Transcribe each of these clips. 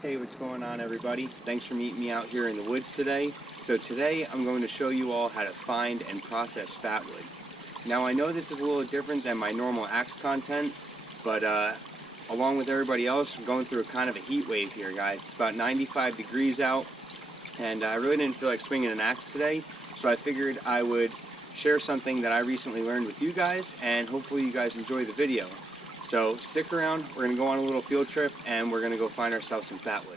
Hey, what's going on, everybody? Thanks for meeting me out here in the woods today. So today I'm going to show you all how to find and process fatwood. Now I know this is a little different than my normal axe content, but along with everybody else, I'm going through a kind of a heat wave here, guys. It's about 95 degrees out, and I really didn't feel like swinging an axe today, so I figured I would share something that I recently learned with you guys, and hopefully you guys enjoy the video. So stick around, we're going to go on a little field trip and we're going to go find ourselves some fatwood.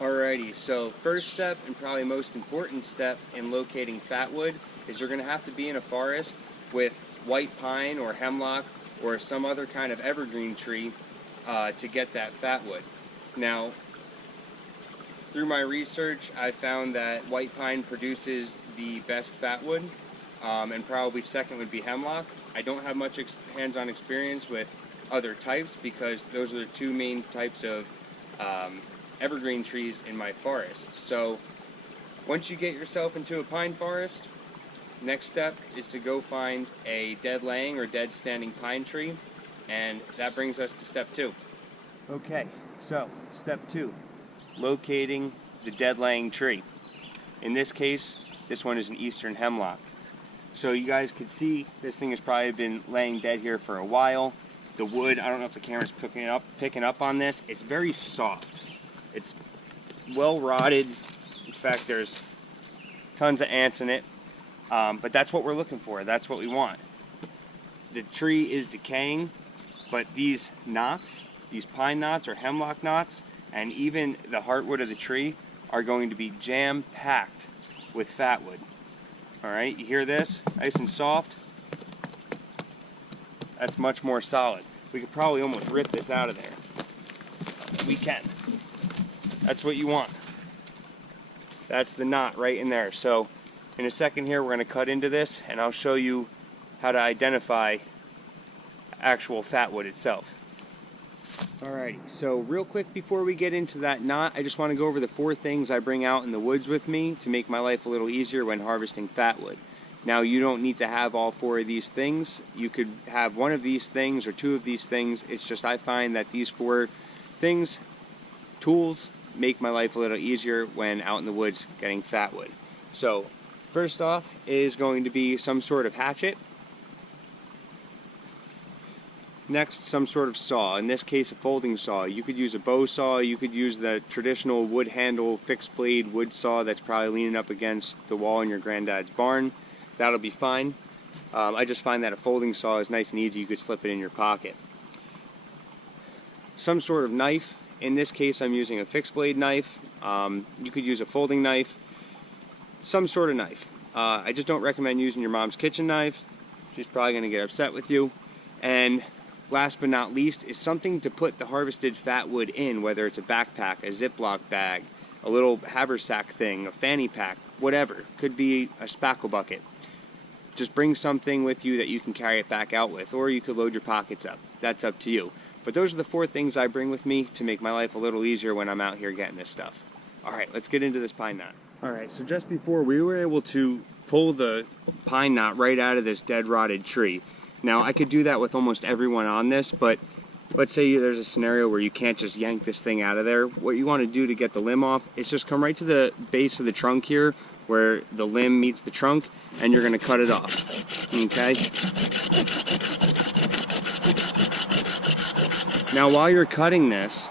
Alrighty, so first step and probably most important step in locating fatwood is you're going to have to be in a forest with white pine or hemlock or some other kind of evergreen tree to get that fatwood. Now, through my research, I found that white pine produces the best fatwood, and probably second would be hemlock. I don't have much hands-on experience with other types because those are the two main types of evergreen trees in my forest. So once you get yourself into a pine forest, next step is to go find a dead laying or dead standing pine tree, and that brings us to step 2. Okay, so step 2, locating the dead laying tree. In this case, this one is an eastern hemlock. So you guys can see this thing has probably been laying dead here for a while. The wood, I don't know if the camera's picking up on this. It's very soft. It's well rotted. In fact, there's tons of ants in it. But that's what we're looking for. That's what we want. The tree is decaying, but these knots, these pine knots or hemlock knots, and even the heartwood of the tree are going to be jam-packed with fatwood. Alright, you hear this? Nice and soft. That's much more solid. We could probably almost rip this out of there. We can. That's what you want. That's the knot right in there. So in a second here we're going to cut into this and I'll show you how to identify actual fatwood itself. Alrighty, so real quick before we get into that knot, I just want to go over the 4 things I bring out in the woods with me to make my life a little easier when harvesting fatwood. Now, you don't need to have all 4 of these things. You could have 1 of these things or 2 of these things. It's just I find that these 4 things, tools, make my life a little easier when out in the woods getting fatwood. So first off is going to be some sort of hatchet. Next, some sort of saw, in this case a folding saw. You could use a bow saw, you could use the traditional wood handle fixed blade wood saw that's probably leaning up against the wall in your granddad's barn. That'll be fine. I just find that a folding saw is nice and easy, you could slip it in your pocket. Some sort of knife, in this case I'm using a fixed blade knife. You could use a folding knife, some sort of knife. I just don't recommend using your mom's kitchen knife, she's probably going to get upset with you. And last but not least is something to put the harvested fatwood in, whether it's a backpack, a Ziploc bag, a little haversack thing, a fanny pack, whatever. Could be a spackle bucket. Just bring something with you that you can carry it back out with, or you could load your pockets up. That's up to you. But those are the 4 things I bring with me to make my life a little easier when I'm out here getting this stuff. Alright, let's get into this pine knot. Alright, so just before we were able to pull the pine knot right out of this dead rotted tree. Now, I could do that with almost everyone on this, but let's say there's a scenario where you can't just yank this thing out of there. What you want to do to get the limb off is just come right to the base of the trunk here, where the limb meets the trunk, and you're going to cut it off. Okay? Now, while you're cutting this,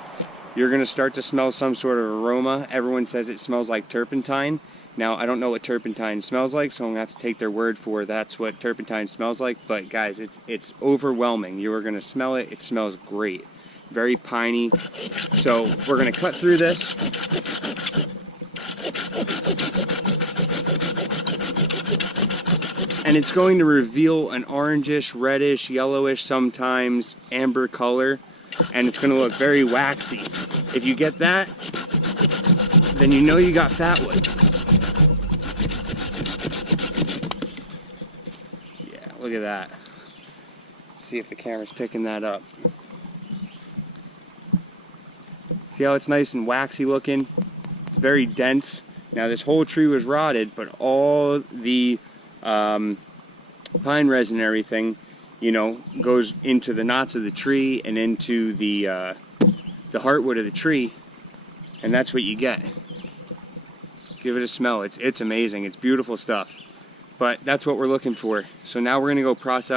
you're going to start to smell some sort of aroma. Everyone says it smells like turpentine. Now, I don't know what turpentine smells like, so I'm going to have to take their word for that's what turpentine smells like. But guys, it's overwhelming. You are going to smell it. It smells great. Very piney. So we're going to cut through this. And it's going to reveal an orangish, reddish, yellowish, sometimes amber color. And it's going to look very waxy. If you get that, then you know you got fatwood. Look at that. See if the camera's picking that up. See how it's nice and waxy looking? It's very dense. Now this whole tree was rotted, but all the pine resin and everything, you know, goes into the knots of the tree and into the heartwood of the tree. and that's what you get. Give it a smell. It's amazing. It's beautiful stuff. But that's what we're looking for. So now we're gonna go process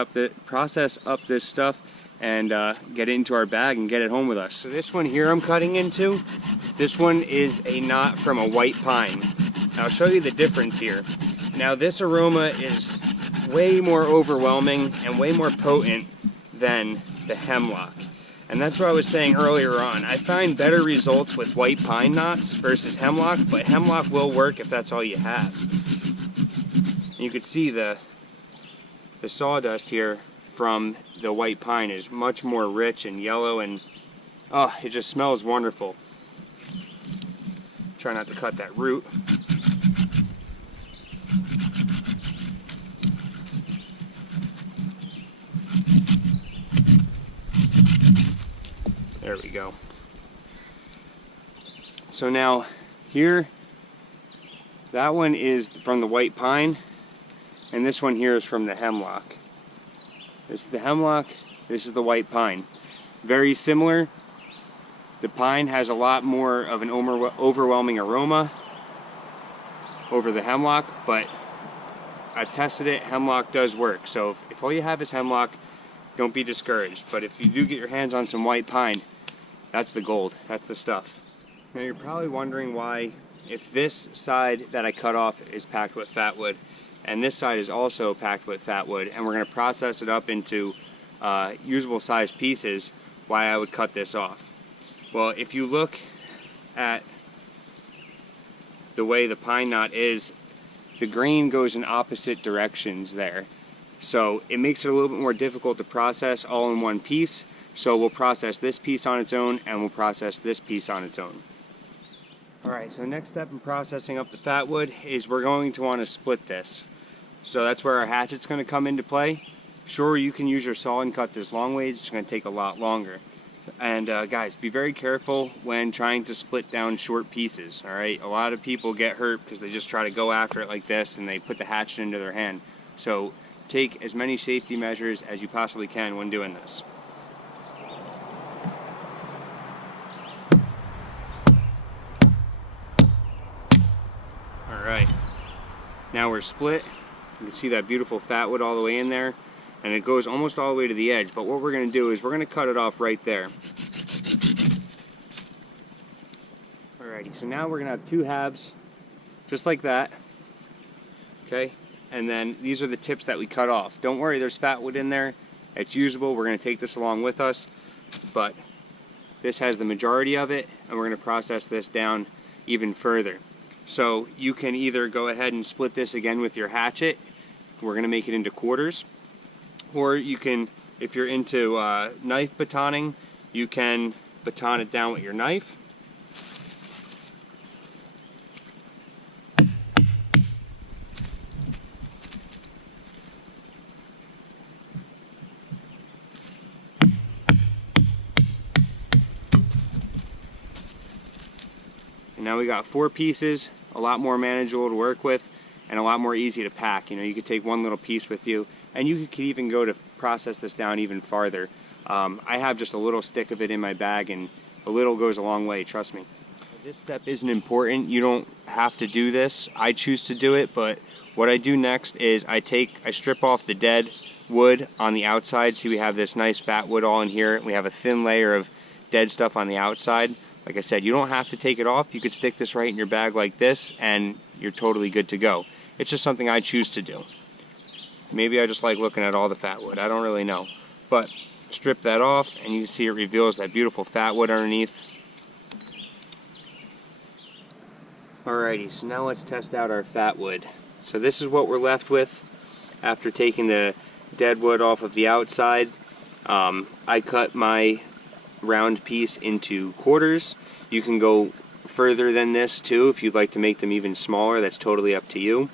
up this stuff and get it into our bag and get it home with us. So this one here I'm cutting into, this one is a knot from a white pine. I'll show you the difference here. Now this aroma is way more overwhelming and way more potent than the hemlock. And that's what I was saying earlier on. I find better results with white pine knots versus hemlock, but hemlock will work if that's all you have. You could see the sawdust here from the white pine is much more rich and yellow, and oh, it just smells wonderful. Try not to cut that root. There we go. So now here, that one is from the white pine, and this one here is from the hemlock. This is the hemlock, this is the white pine. Very similar. The pine has a lot more of an overwhelming aroma over the hemlock, but I've tested it, hemlock does work. So if all you have is hemlock, don't be discouraged. But if you do get your hands on some white pine, that's the gold, that's the stuff. Now you're probably wondering why, if this side that I cut off is packed with fatwood, and this side is also packed with fatwood, and we're going to process it up into usable size pieces, why I would cut this off. Well, if you look at the way the pine knot is, the grain goes in opposite directions there. So it makes it a little bit more difficult to process all in one piece. So we'll process this piece on its own, and we'll process this piece on its own. Alright, so next step in processing up the fatwood is we're going to want to split this. So that's where our hatchet's going to come into play. Sure, you can use your saw and cut this long ways, it's going to take a lot longer. And guys, be very careful when trying to split down short pieces, alright? A lot of people get hurt because they just try to go after it like this and they put the hatchet into their hand. So take as many safety measures as you possibly can when doing this. Alright, now we're split. You can see that beautiful fatwood all the way in there, and it goes almost all the way to the edge. But what we're going to do is we're going to cut it off right there. Alrighty, so now we're going to have two halves, just like that. Okay, and then these are the tips that we cut off. Don't worry, there's fatwood in there. It's usable. We're going to take this along with us, but this has the majority of it, and we're going to process this down even further. So you can either go ahead and split this again with your hatchet. We're going to make it into quarters. Or you can, if you're into knife batoning, you can baton it down with your knife. Now we got 4 pieces, a lot more manageable to work with, and a lot more easy to pack. You know, you could take one little piece with you, and you could even go to process this down even farther. I have just a little stick of it in my bag, and a little goes a long way, trust me. This step isn't important. You don't have to do this. I choose to do it, but what I do next is I strip off the dead wood on the outside. See, we have this nice fat wood all in here. We have a thin layer of dead stuff on the outside. Like I said, you don't have to take it off. You could stick this right in your bag like this, and you're totally good to go. It's just something I choose to do. Maybe I just like looking at all the fatwood. I don't really know. But strip that off, and you can see it reveals that beautiful fatwood underneath. Alrighty, so now let's test out our fatwood. So this is what we're left with after taking the dead wood off of the outside. I cut my round piece into quarters. You can go further than this too if you'd like to make them even smaller. That's totally up to you.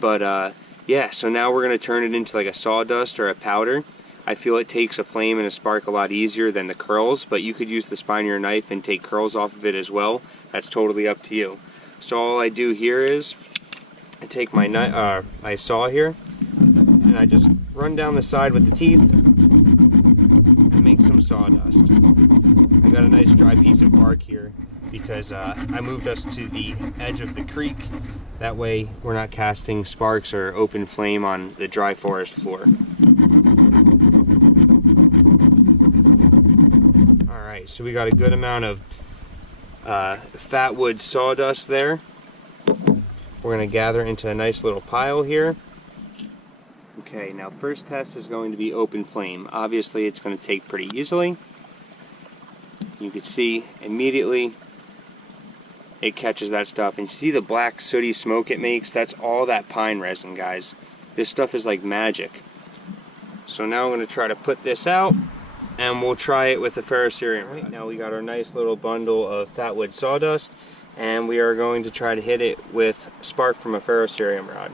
But yeah, so now we're going to turn it into like a sawdust or a powder. I feel it takes a flame and a spark a lot easier than the curls, but you could use the spine of your knife and take curls off of it as well. That's totally up to you. So all I do here is I take my saw here and I just run down the side with the teeth and make some sawdust. I got a nice dry piece of bark here, because I moved us to the edge of the creek. That way we're not casting sparks or open flame on the dry forest floor. Alright, so we got a good amount of Fatwood sawdust there. We're going to gather into a nice little pile here. Okay, now first test is going to be open flame. Obviously it's going to take pretty easily. You can see immediately it catches that stuff. And you see the black sooty smoke it makes? That's all that pine resin, guys. This stuff is like magic. So now I'm going to try to put this out, and we'll try it with the ferrocerium. Right, now we got our nice little bundle of Fatwood sawdust, and we are going to try to hit it with spark from a ferrocerium rod.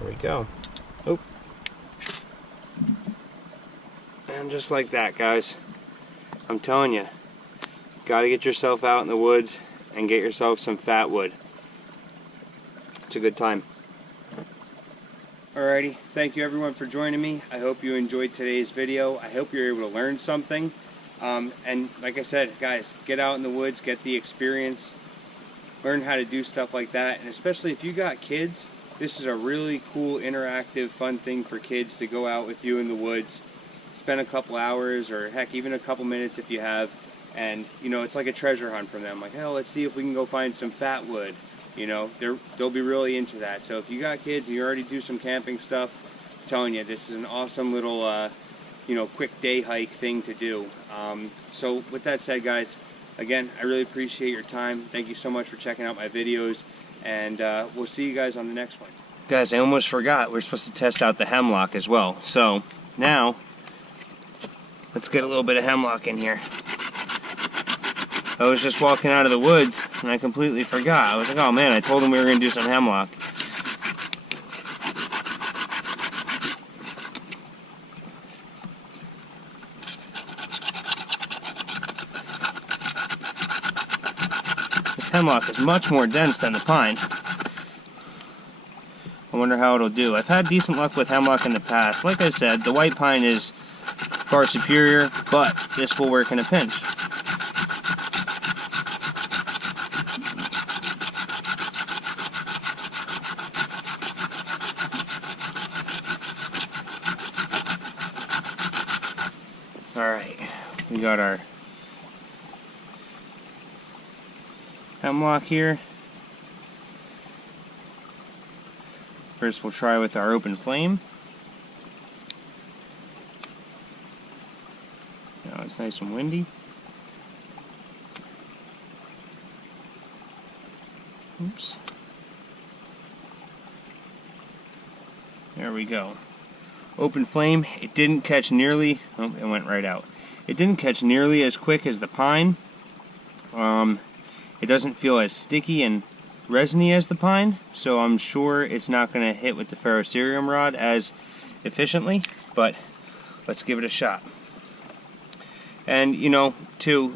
There we go. Oh. And just like that, guys. I'm telling you, gotta get yourself out in the woods and get yourself some Fatwood. It's a good time. Alrighty, thank you everyone for joining me. I hope you enjoyed today's video. I hope you're able to learn something. And like I said, guys, get out in the woods, get the experience, learn how to do stuff like that. And especially if you got kids, this is a really cool, interactive, fun thing for kids to go out with you in the woods, spend a couple hours, or heck, even a couple minutes if you have. And you know, it's like a treasure hunt for them. Like, hell, let's see if we can go find some Fatwood. You know, they'll be really into that. So if you got kids and you already do some camping stuff, I'm telling you, this is an awesome little, you know, quick day hike thing to do. So with that said, guys, again, I really appreciate your time. Thank you so much for checking out my videos, and we'll see you guys on the next one. Guys, I almost forgot, we're supposed to test out the hemlock as well. So now, let's get a little bit of hemlock in here. I was just walking out of the woods and I completely forgot. I was like, oh man, I told him we were going to do some hemlock. This hemlock is much more dense than the pine. I wonder how it'll do. I've had decent luck with hemlock in the past. Like I said, the white pine is far superior, but this will work in a pinch. Alright, we got our hemlock here. First we'll try with our open flame. Now it's nice and windy. Oops. There we go. Open flame, it didn't catch nearly, oh, it went right out. It didn't catch nearly as quick as the pine. It doesn't feel as sticky and resiny as the pine, so I'm sure it's not going to hit with the ferrocerium rod as efficiently, but let's give it a shot. And you know, too,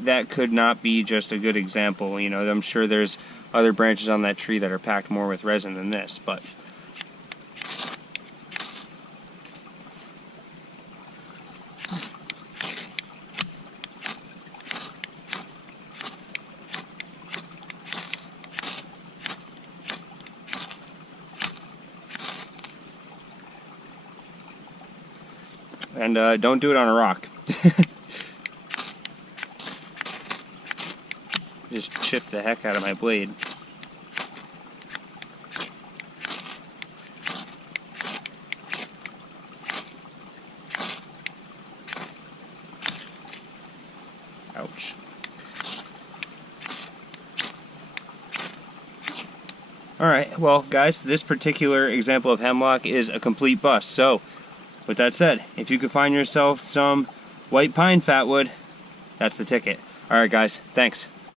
that could not be just a good example. You know, I'm sure there's other branches on that tree that are packed more with resin than this, but and don't do it on a rock. Just chip the heck out of my blade. Ouch. Alright, well guys, this particular example of hemlock is a complete bust. So, with that said, if you could find yourself some white pine Fatwood, that's the ticket. Alright guys, thanks.